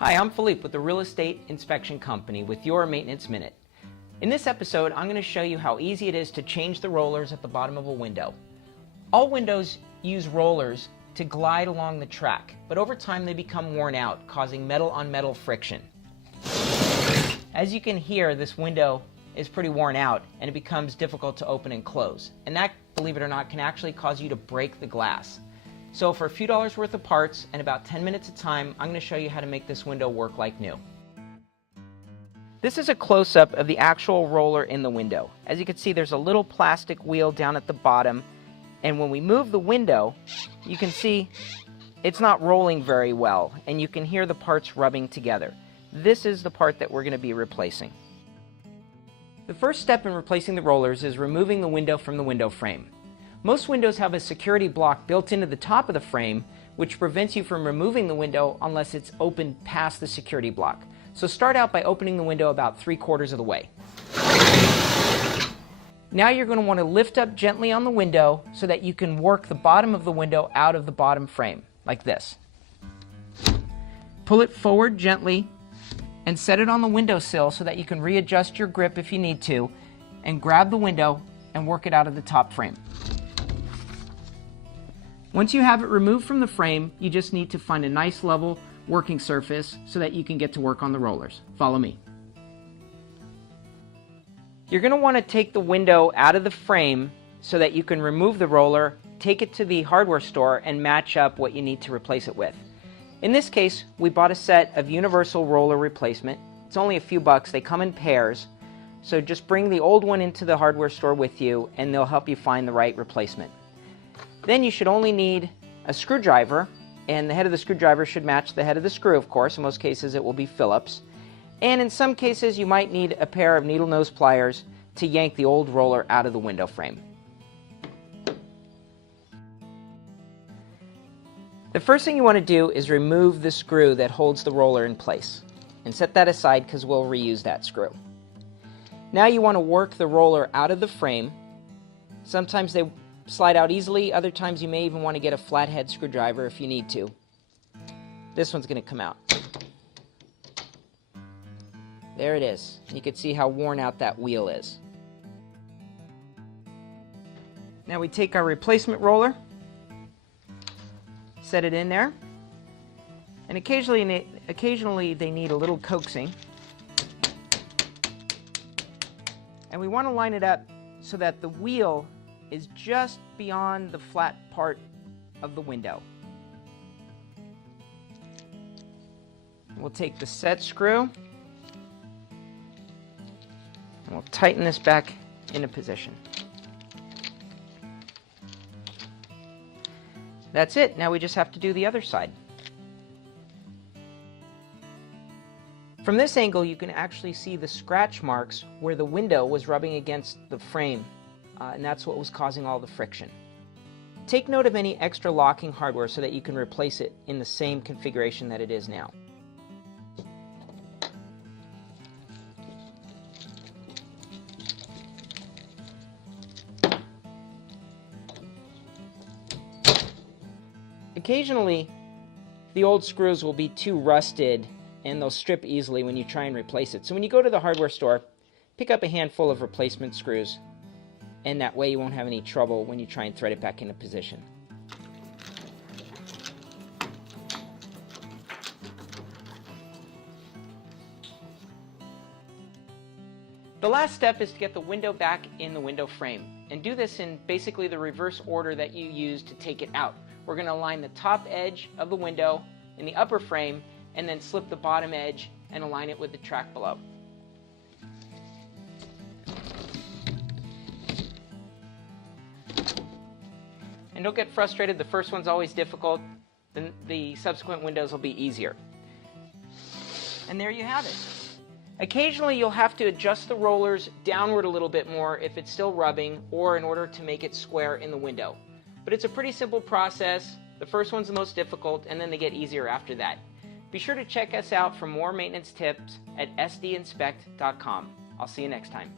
Hi, I'm Philippe with the Real Estate Inspection Company with your Maintenance Minute. In this episode, I'm going to show you how easy it is to change the rollers at the bottom of a window. All windows use rollers to glide along the track, but over time they become worn out, causing metal-on-metal friction. As you can hear, this window is pretty worn out and it becomes difficult to open and close. And that, believe it or not, can actually cause you to break the glass. So for a few dollars worth of parts and about 10 minutes of time, I'm going to show you how to make this window work like new. This is a close-up of the actual roller in the window. As you can see, there's a little plastic wheel down at the bottom, and when we move the window, you can see it's not rolling very well, and you can hear the parts rubbing together. This is the part that we're going to be replacing. The first step in replacing the rollers is removing the window from the window frame. Most windows have a security block built into the top of the frame, which prevents you from removing the window unless it's opened past the security block. So start out by opening the window about 3/4 of the way. Now you're going to want to lift up gently on the window so that you can work the bottom of the window out of the bottom frame, like this. Pull it forward gently and set it on the windowsill so that you can readjust your grip if you need to, and grab the window and work it out of the top frame. Once you have it removed from the frame, you just need to find a nice level working surface so that you can get to work on the rollers. Follow me. You're going to want to take the window out of the frame so that you can remove the roller, take it to the hardware store, and match up what you need to replace it with. In this case, we bought a set of universal roller replacement. It's only a few bucks. They come in pairs. So just bring the old one into the hardware store with you and they'll help you find the right replacement. Then you should only need a screwdriver, and the head of the screwdriver should match the head of the screw, of course. In most cases it will be Phillips. And in some cases you might need a pair of needle nose pliers to yank the old roller out of the window frame. The first thing you want to do is remove the screw that holds the roller in place. And set that aside because we'll reuse that screw. Now you want to work the roller out of the frame. Sometimes they slide out easily, other times you may even want to get a flathead screwdriver if you need to. This one's going to come out. There it is. You can see how worn out that wheel is. Now we take our replacement roller, set it in there, and occasionally they need a little coaxing. And we want to line it up so that the wheel is just beyond the flat part of the window. We'll take the set screw and we'll tighten this back into position. That's it. Now we just have to do the other side. From this angle you can actually see the scratch marks where the window was rubbing against the frame. And that's what was causing all the friction. Take note of any extra locking hardware so that you can replace it in the same configuration that it is now. Occasionally, the old screws will be too rusted and they'll strip easily when you try and replace it. So when you go to the hardware store, pick up a handful of replacement screws. And that way you won't have any trouble when you try and thread it back into position. The last step is to get the window back in the window frame, and do this in basically the reverse order that you used to take it out. We're going to align the top edge of the window in the upper frame and then slip the bottom edge and align it with the track below. And don't get frustrated, the first one's always difficult, then the subsequent windows will be easier. And there you have it. Occasionally you'll have to adjust the rollers downward a little bit more if it's still rubbing or in order to make it square in the window. But it's a pretty simple process. The first one's the most difficult and then they get easier after that. Be sure to check us out for more maintenance tips at sdinspect.com. I'll see you next time.